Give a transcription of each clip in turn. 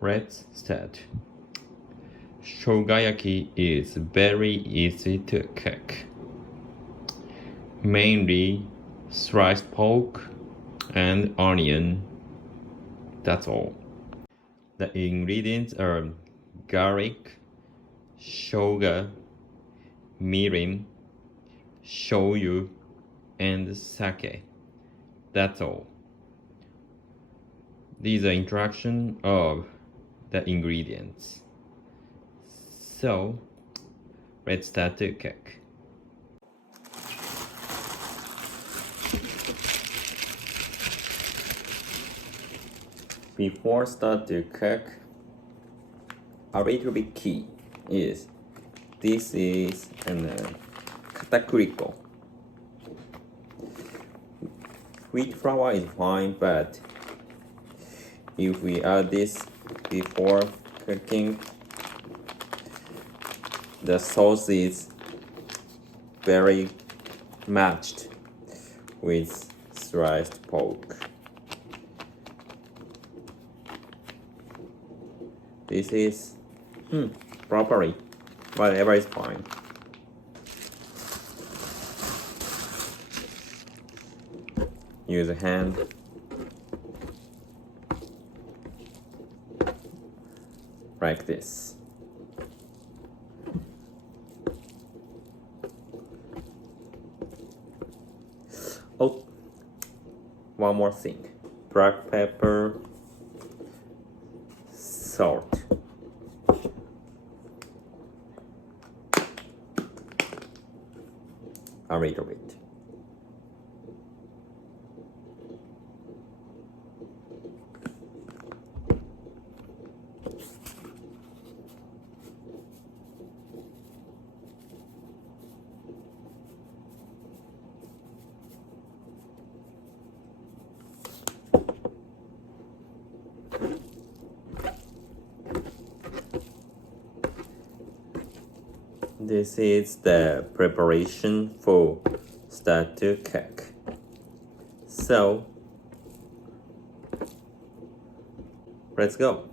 Let's start. Shouga Yaki is very easy to cook. Mainly sliced pork and onion. That's all. The ingredients are garlic, shouga, mirin, shoyu, and sake. That's all. These are introduction of the ingredients. So, let's start to cook. Before start to cook, a little bit key is this is an katakuriko. Wheat flour is fine, but if we add this before cooking, the sauce is very matched with sliced pork. This is properly, whatever is fine. Use a hand. Like this. Oh, one more thing. Black pepper, salt. A little bit. This is the preparation for start to cook. So, let's go.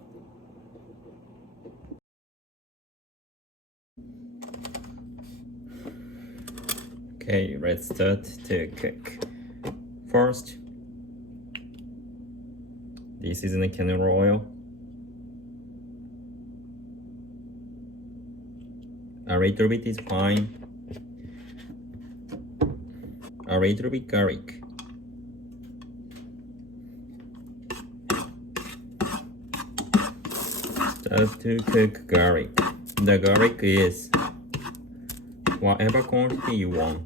Okay, let's start to cook. First, this is the canola oil. A little bit is fine. A little bit garlic. Start to cook garlic. The garlic is whatever quantity you want.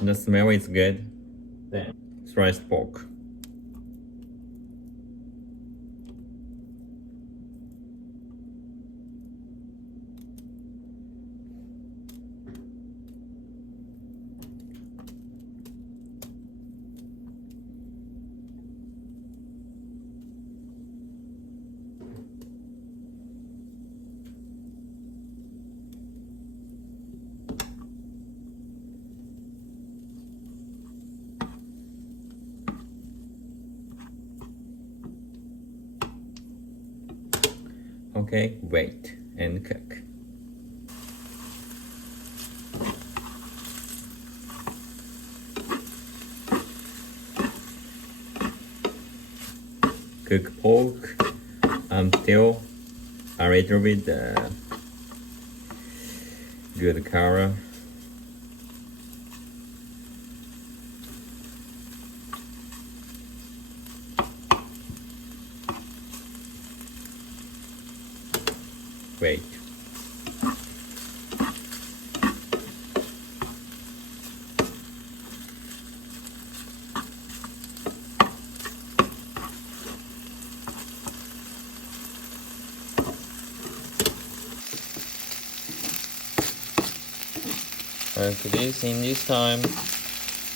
The smell is good. Then sliced pork. Okay, wait and cook. Cook pork until a little bit good color. Wait. In this time,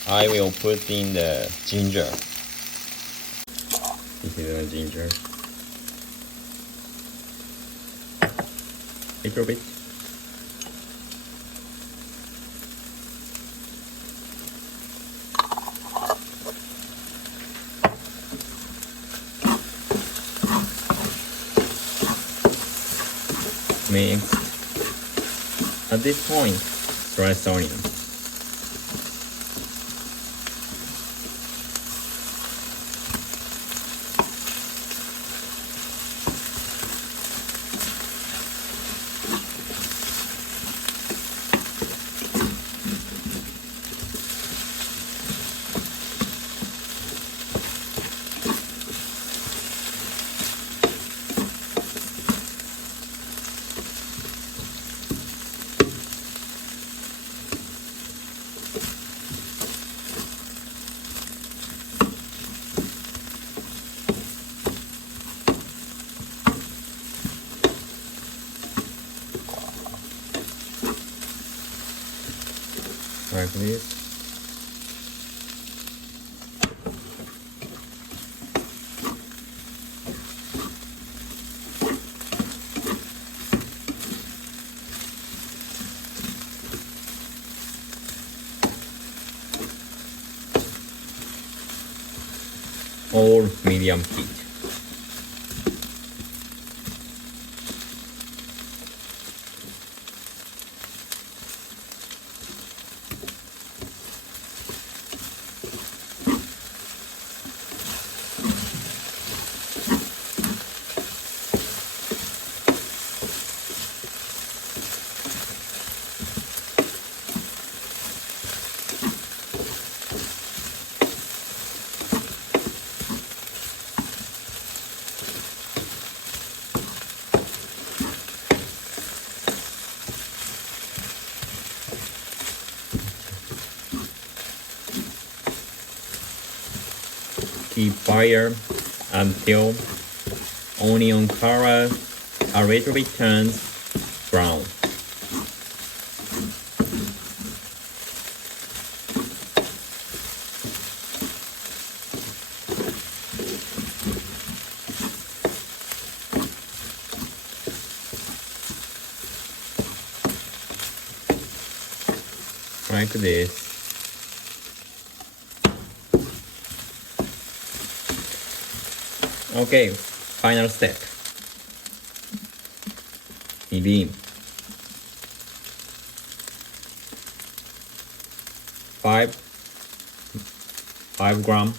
I will put in the ginger. This is the ginger. Little bit. mix. At this point, sliced onion. Like this. All medium heat. Keep fire until onion color a little bit turns brown. Like this. Okay, final step. Mirin. 5 gram.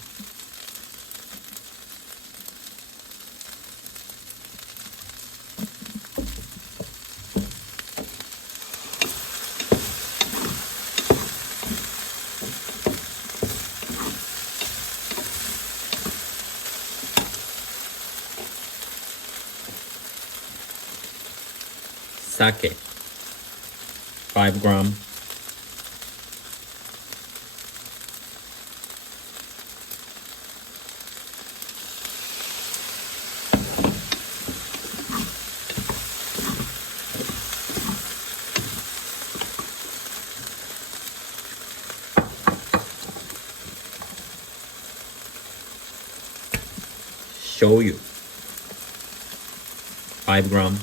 Sake, 5 gram. Shoyu, 5 gram.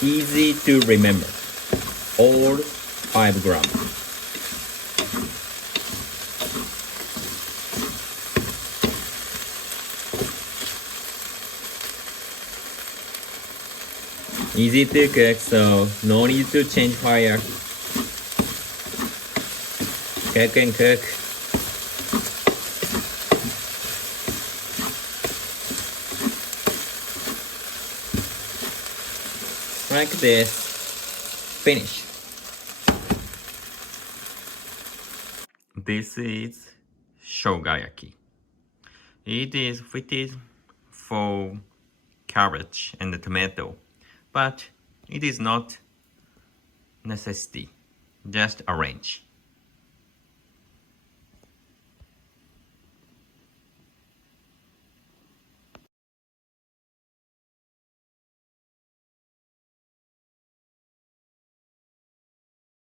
Easy to remember, all 5 gram. Easy to cook, so no need to change fire. Cook and cook. Like this. Finish. This is Shouga Yaki. It is fitted for cabbage and tomato, but it is not necessity. Just arrange.